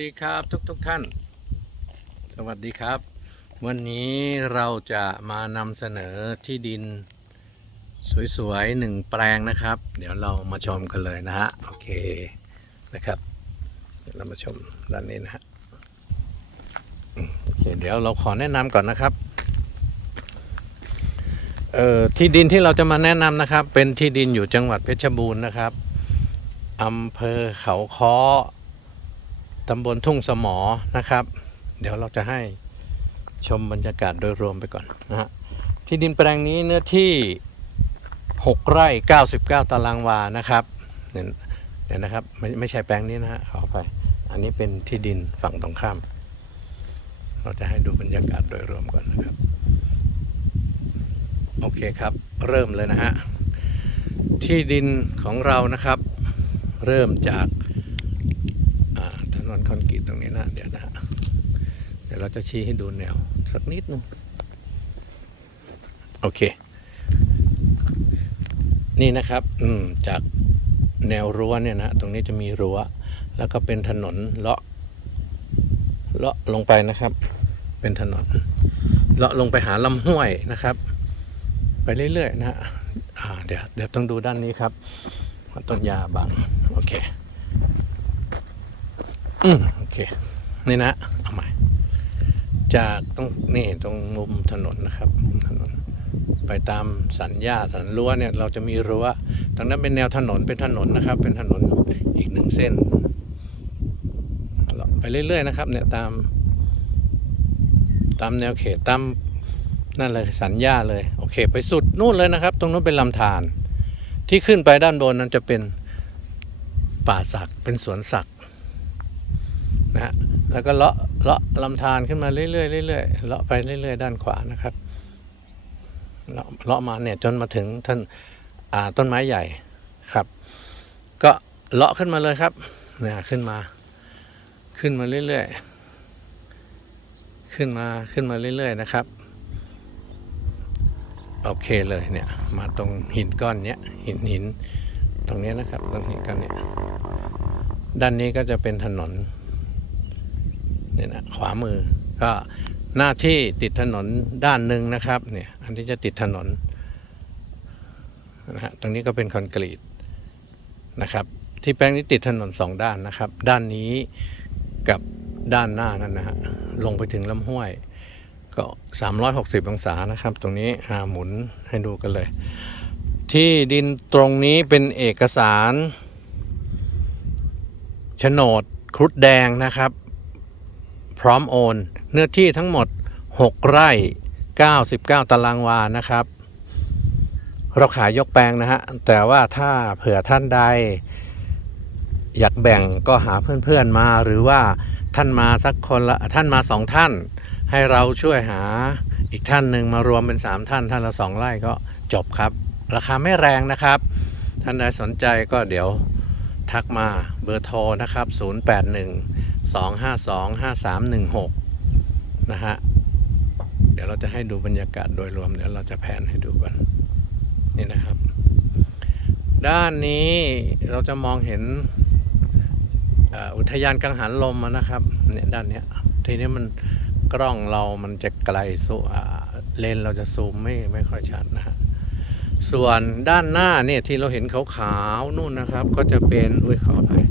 ดีครับทุกทุกท่าน สวัสดีครับ วันนี้เราจะมานำเสนอที่ดิน สวยๆหนึ่งแปลงนะครับ เดี๋ยวเรามาชมกันเลยนะฮะโอเคนะครับเดี๋ยวเรามาชมด้านนี้นะฮะโอเคเดี๋ยวเราขอแนะนำก่อนนะครับเอ่อที่ดินที่เราจะมาแนะนำนะครับ เป็นที่ดินอยู่จังหวัดเพชรบูรณ์นะครับอำเภอเขาค้อ ตำบลทุ่งสมอนะครับ เดี๋ยวเราจะให้ชมบรรยากาศโดยรวมไปก่อนนะฮะที่ดินแปลงนี้เนื้อที่ 6 ไร่ 99 ตารางวานะครับเนี่ยเดี๋ยวนะครับไม่ไม่ใช่แปลงนี้นะฮะขอไป อันนี้เป็นที่ดินฝั่งตรงข้าม เราจะให้ดูบรรยากาศโดยรวมก่อนนะครับ โอเคครับ เริ่มเลยนะฮะ ที่ดินของเรานะครับ เริ่มจาก นนคอนกรีตตรงนี้นะเดี๋ยวนะเดี๋ยวเราจะชี้ให้ดูแนว สักนิดนึงโอเค นี่นะครับ อืมจากแนวรั้วเนี่ยนะตรงนี้จะมีรั้ว แล้วก็เป็นถนนเลาะเลาะลงไปนะครับ เป็นถนน เลาะลงไปหาลำห้วยนะครับ ไปเรื่อยๆนะฮะเดี๋ยวเดี๋ยวต้องดูด้านนี้ครับต้นยาบังโอเค อืมโอเค นี่นะ เอาใหม่ จากตรงนี่ตรงมุมถนนนะครับ มุมถนน ไปตามสัญญาสันรั้วเนี่ย เราจะมีรั้วตรงนั้นเป็นแนวถนนเป็นถนนนะครับ เป็นถนนอีกหนึ่งเส้นไปเรื่อยๆนะครับ เนี่ยตาม ตามแนวเขตตามนั่นเลยสัญญาเลย โอเค ไปสุดนู่นเลยนะครับ ตรงนู้นเป็นลำธารที่ขึ้นไปด้านบนนั้นจะเป็นป่าสักเป็นสวนสัก นะแล้วก็เลาะเลาะลำธารขึ้นมาเรื่อยๆเรื่อยๆเลาะไปเรื่อยๆ ด้านขวานะครับเลาะเลาะมาเนี่ยจนมาถึงท่านอ่าต้นไม้ใหญ่ครับ ก็เลาะขึ้นมาเลยครับเนี่ยขึ้นมา ขึ้นมาเรื่อยๆขึ้นมาขึ้นมาเรื่อยๆนะครับโอเคเลยเนี่ยมาตรงหินก้อนเนี้ยหินหินตรงเนี้ยนะครับตรงหินก้อนเนี้ยด้านนี้ก็จะเป็นถนน เนี่ยนะขวามือ ก็หน้าที่ติดถนนด้านหนึ่งนะครับเนี่ยอันที่จะติดถนนนะฮะตรงนี้ก็เป็นคอนกรีตนะครับ ที่แปลงนี้ติดถนนสองด้านนะครับ ด้านนี้กับด้านหน้านั่นนะฮะลงไปถึงลำห้วย ก็ 360 องศานะครับ ตรงนี้หมุนให้ดูกันเลย ที่ดินตรงนี้เป็นเอกสารโฉนดครุฑแดงนะครับ พร้อมโอน เนื้อที่ทั้งหมด 6 ไร่ 99 ตารางวานะครับ เราขายยกแปลงนะฮะ แต่ว่าถ้าเผื่อท่านใด อยากแบ่งก็หาเพื่อนๆมาหรือว่าท่านมาสักคนละท่านมาสองท่าน ให้เราช่วยหาอีกท่านหนึ่งมารวมเป็น 3 ท่านท่านละสองไร่ก็จบครับ ราคาไม่แรงนะครับ ท่านใดสนใจก็เดี๋ยวทักมาเบอร์โทรนะครับ 081 252 5316 นะฮะ เดี๋ยวเราจะให้ดูบรรยากาศโดยรวม เดี๋ยวเราจะแผนให้ดูก่อน นี่นะครับ ด้านนี้เราจะมองเห็นอ,อุทยานกังหันลมนะครับเนี่ยด้านเนี้ยทีนี้มันกล้องเรามันจะไกลสูอ่าเลนเราจะซูมไม่ไม่ค่อยชัดนะฮะส่วนด้านหน้าเนี่ยที่เราเห็นขาวๆนู่นนะครับ ก็จะเป็นอุ้ยขออภัย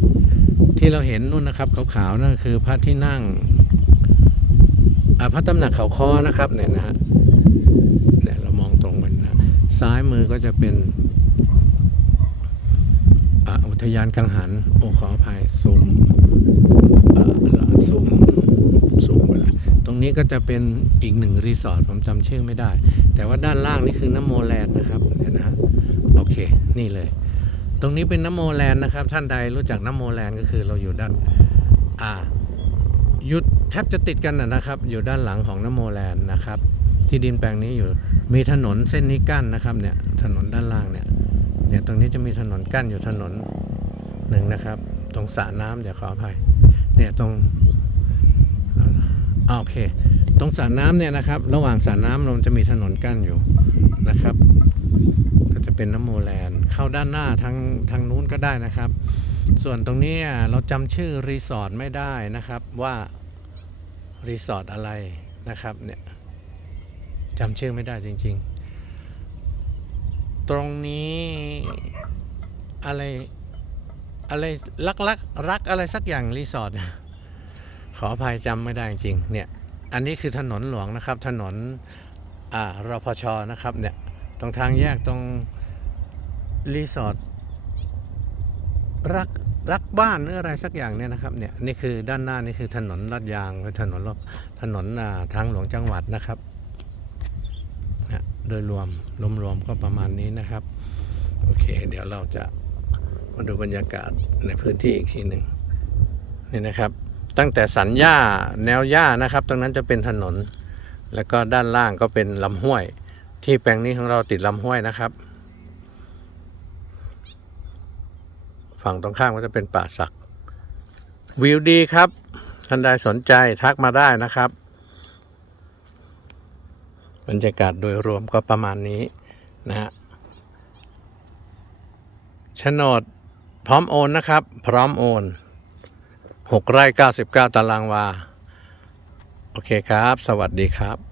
ที่เราเห็นนู่นนะครับขาวๆนั่นคือพระที่นั่งพระตำหนักเขาคอนะครับเนี่ยนะฮะเนี่ยเรามองตรงมันนะซ้ายมือก็จะเป็นอุทยานกังหันโอขออภัยซูมอ่าซูมซูมไปละตรงนี้ก็จะเป็นอีกหนึ่งรีสอร์ทผมจำชื่อไม่ได้ แต่ว่าด้านล่างนี่คือน้ำโมแลนด์นะครับเนี่ยนะโอเค นี่เลย ตรงนี้เป็นน้ำโมแลนนะครับ ท่านใดรู้จักน้ำโมแลนก็คือเราอยู่ด้านอ่าอยุดแทบจะติดกันนะครับ อยู่ด้านหลังของน้ำโมแลนนะครับ ที่ดินแปลงนี้อยู่มีถนนเส้นนี้กั้นนะครับเนี่ยถนนด้านล่างเนี่ยเนี่ยตรงนี้จะมีถนนกั้นอยู่ถนนหนึ่งนะครับ ตรงสระน้ำเดี๋ยวขออภัยเนี่ยตรงอ่าโอเค ตรงสระน้ำเนี่ยนะครับ ระหว่างสระน้ำเราจะมีถนนกั้นอยู่นะครับ ก็จะเป็นน้ำโมแลน เข้าด้านหน้าทางทางนู้นก็ได้นะครับ ส่วนตรงนี้เราจำชื่อรีสอร์ทไม่ได้นะครับว่ารีสอร์ทอะไรนะครับเนี่ยจำชื่อไม่ได้จริง ๆ ตรงนี้อะไรอะไรลักลักรักอะไรสักอย่างรีสอร์ทขออภัยจำไม่ได้จริงๆเนี่ยอันนี้คือถนนหลวงนะครับ ถนนอ่ารพชนะครับเนี่ยตรงทางแยกตรง รีสอร์ทรักรักบ้านหรืออะไรสักอย่างเนี่ยนะครับเนี่ยนี่คือด้านหน้านี่คือถนนลาดยางหรือถนนรถถนนอ่าทางหลวงจังหวัดนะครับนะโดยรวมรวมๆก็ประมาณนี้นะครับ โอเค เดี๋ยวเราจะมาดูบรรยากาศในพื้นที่อีกทีหนึ่งนี่นะครับ ตั้งแต่สันหญ้าแนวหญ้านะครับ ตรงนั้นจะเป็นถนน แล้วก็ด้านล่างก็เป็นลำห้วย ที่แปลงนี้ของเราติดลำห้วยนะครับ ฝั่งตรงข้ามก็จะเป็นป่าสัก วิวดีครับ ท่านใดสนใจทักมาได้นะครับ บรรยากาศโดยรวมก็ประมาณนี้นะฮะโฉนดพร้อมโอนนะครับ พร้อมโอน6ไร่99 ตารางวา โอเคครับ สวัสดีครับ